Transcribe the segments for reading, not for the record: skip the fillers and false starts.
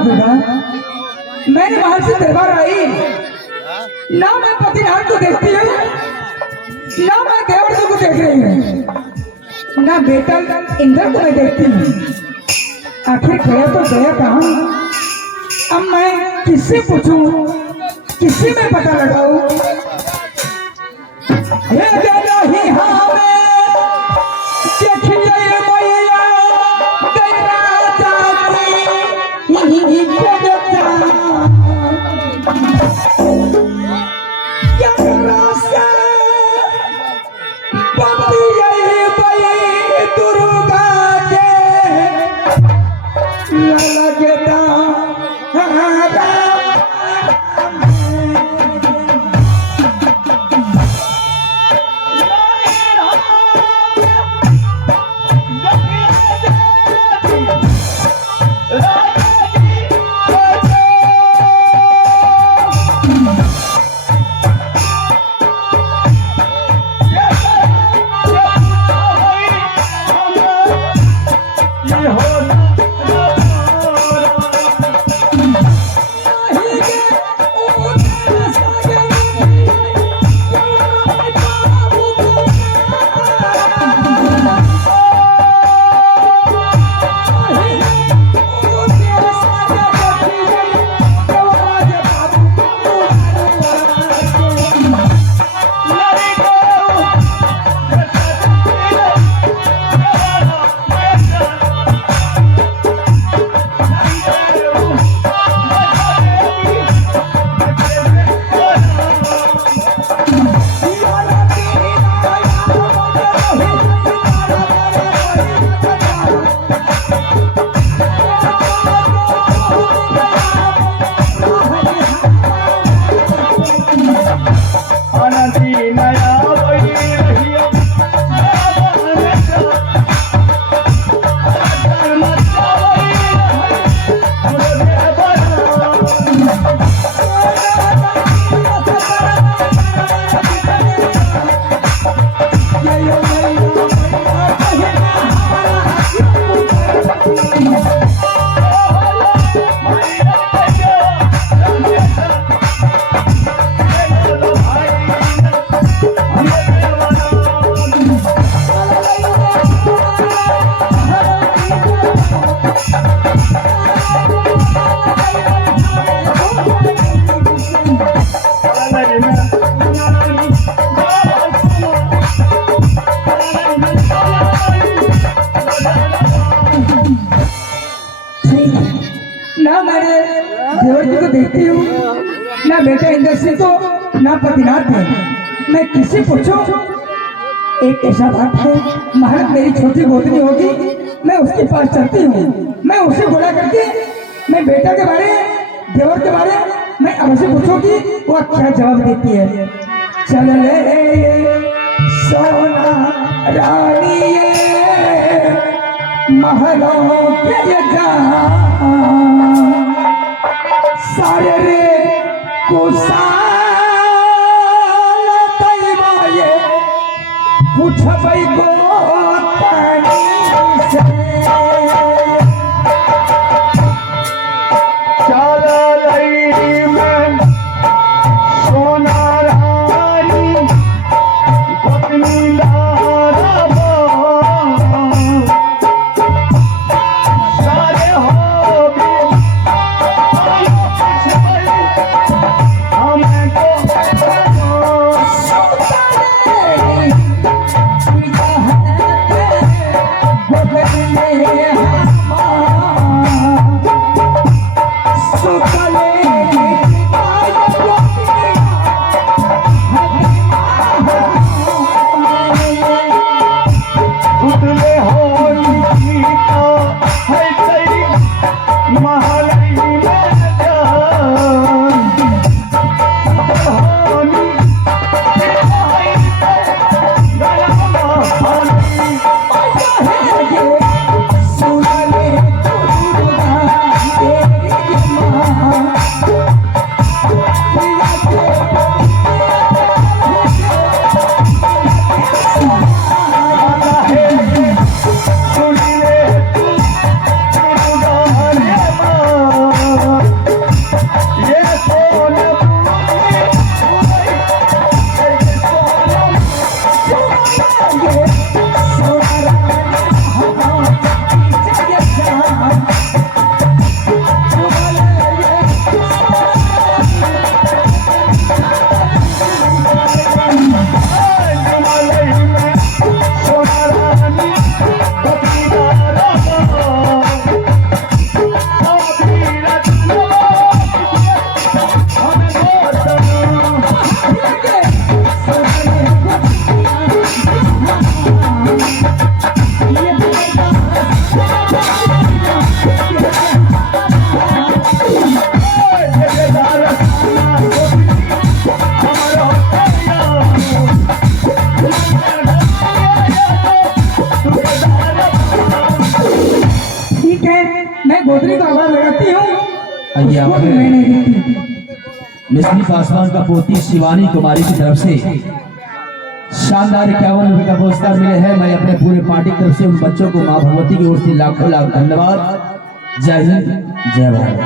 बेटा, मैंने वहां से दरबार आई ना, मैं पतिनाथ को देखती हूँ ना मैं देवर को देख रही हूँ, ना बेटा इंद्र को मैं देखती हूँ। आखिर गया तो गया कहाँ? अब मैं किससे पूछूं, किससे मैं पता लगाऊं? ना मैंने देवर जी को देखती हूँ, ना बेटा इंद्र सिंह को, ना पतिनाथ है। मैं किससे पूछूं? एक ऐसा बात है, महाराज मेरी छोटी गोतनी होगी, मैं उसके पास चलती हूँ, मैं उसे बुला करके मैं बेटा के बारे, देवर के बारे मैं अवश्य पूछूंगी, वो क्या जवाब देती है। चल ले सोना रानी महलों के सारे रे कुसाल तैवाये पूछबई गोतनी से। चल लई में सोना रानी गोतनी लारबा सारे हो भी हम मैं गोदरी का आवाज लगाती हूँ, आइए उसको आप भी मैं नहीं देती। मिस्त्री पासवान का पोती शिवानी कुमारी की तरफ से शानदार 51 रुपए का पुरस्कार मिले हैं। मैं अपने पूरे पार्टी की तरफ से उन बच्चों को मां भगवती की ओर से लाखों लाख धन्यवाद। जय हिंद, जय भारत।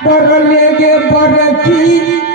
बरलेगे बरकी